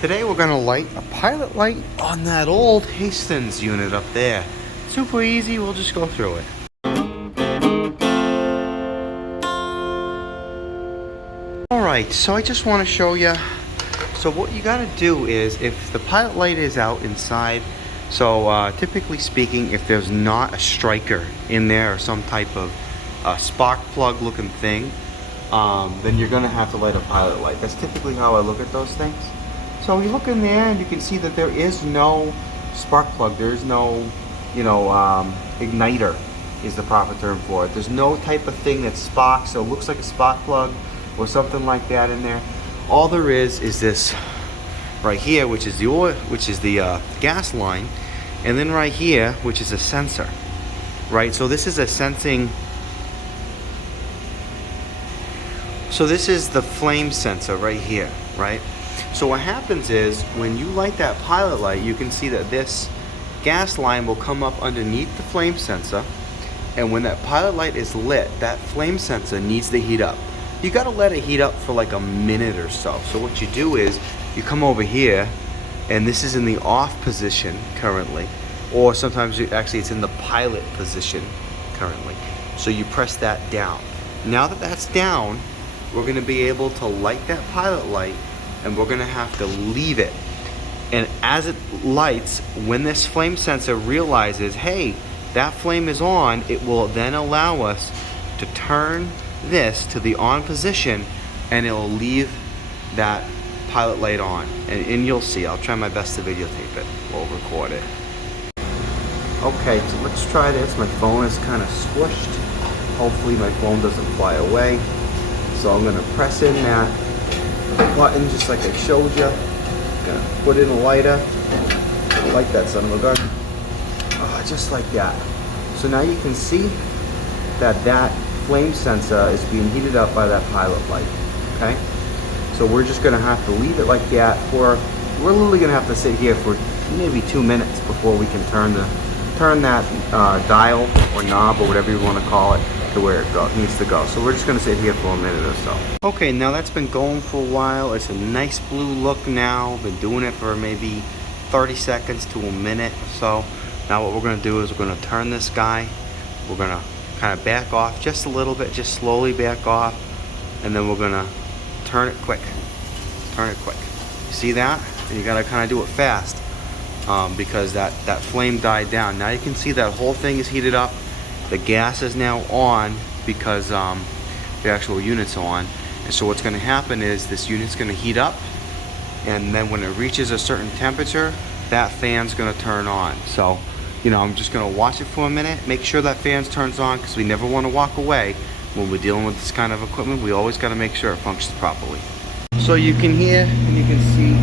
Today we're going to light a pilot light on that old Hastings unit up there. Super easy, we'll just go through it. Alright, so I just want to show you. So what you got to do is, if the pilot light is out inside, so typically speaking, if there's not a striker in there or some type of spark plug looking thing, then you're going to have to light a pilot light. That's typically how I look at those things. So you look in there and you can see that there is no spark plug. There is no, igniter is the proper term for it. There's no type of thing that sparks, so it looks like a spark plug or something like that in there. All there is this right here, which is the gas line, and then right here, which is a sensor, right? So this is a sensing. So this is the flame sensor right here, right? So what happens is, when you light that pilot light, you can see that this gas line will come up underneath the flame sensor, and when that pilot light is lit, that flame sensor needs to heat up. You gotta let it heat up for like a minute or so. So what you do is, you come over here, and this is in the off position currently, or sometimes it's in the pilot position currently. So you press that down. Now that that's down, we're gonna be able to light that pilot light, and we're gonna have to leave it. And as it lights, when this flame sensor realizes, hey, that flame is on, it will then allow us to turn this to the on position, and it will leave that pilot light on. And you'll see, I'll try my best to videotape it. We'll record it. Okay, so let's try this. My phone is kind of squished. Hopefully my phone doesn't fly away. So I'm gonna press in that button just like I showed you. Gonna put in a lighter, light that son of a gun. Oh, just like that. So now you can see that that flame sensor is being heated up by that pilot light. Okay. So we're just gonna have to leave it like that we're literally gonna have to sit here for maybe 2 minutes before we can turn that dial or knob or whatever you want to call it to where it needs to go. So we're just going to sit here for a minute or so. Okay, now that's been going for a while. It's a nice blue look now. Been doing it for maybe 30 seconds to a minute or so. Now what we're going to do is we're going to turn this guy. We're going to kind of back off just a little bit, just slowly back off, and then we're going to turn it quick. Turn it quick. You see that? And you got to kind of do it fast because that flame died down. Now you can see that whole thing is heated up. The gas is now on because the actual unit's on. And so what's going to happen is this unit's going to heat up, and then when it reaches a certain temperature, that fan's going to turn on. So, I'm just going to watch it for a minute, make sure that fan turns on, because we never want to walk away when we're dealing with this kind of equipment. We always got to make sure it functions properly. So you can hear and you can see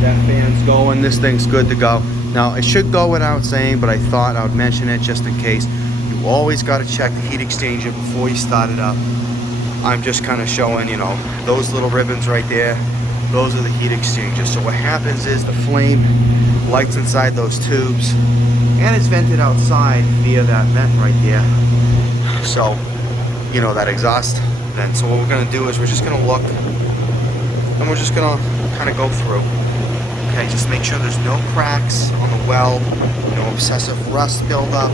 that fan's going. This thing's good to go. Now it should go without saying, but I thought I would mention it just in case. You always got to check the heat exchanger before you start it up. I'm just kind of showing, those little ribbons right there, those are the heat exchangers. So what happens is the flame lights inside those tubes, and it's vented outside via that vent right there. So, that exhaust vent. So what we're going to do is we're just going to look, and we're just going to kind of go through. Okay, just make sure there's no cracks on the weld, no excessive rust buildup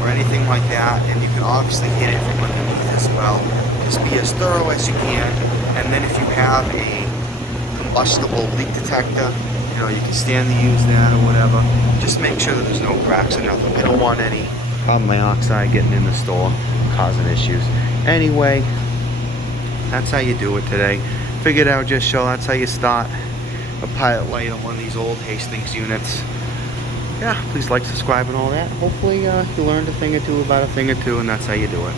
or anything like that. And you can obviously hit it from underneath as well. Just be as thorough as you can. And then if you have a combustible leak detector, you can stand to use that or whatever. Just make sure that there's no cracks or nothing. We don't want any carbon monoxide getting in the store, causing issues. Anyway, that's how you do it today. Figured I would just show that's how you start a pilot light on one of these old Hastings units. Yeah, please like, subscribe, and all that. Hopefully you learned a thing or two about a thing or two, and that's how you do it.